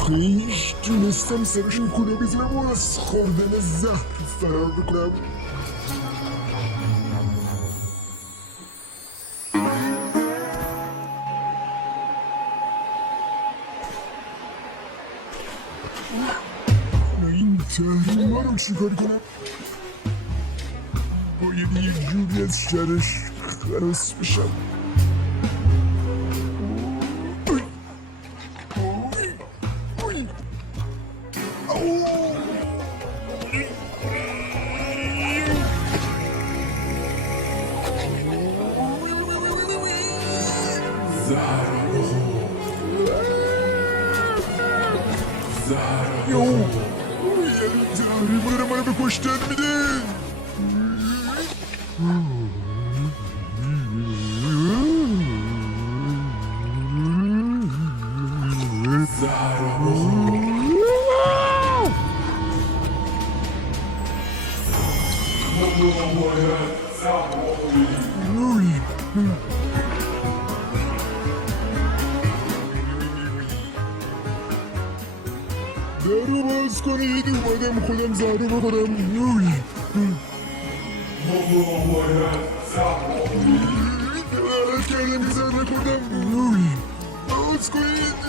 آخیش تونستم سرشون کلا بزنم و از خوردن زهر فرار بکنم. این تحریم ها رو چیکار کنم؟ باید یه جوری از شرش خلاص بشم. یعنی تحریما رو منو به کشتن میده. درو باز کنید، اومدم خودم زهرو بخورم. غلط کردم که زهر نخوردم. باز کنید.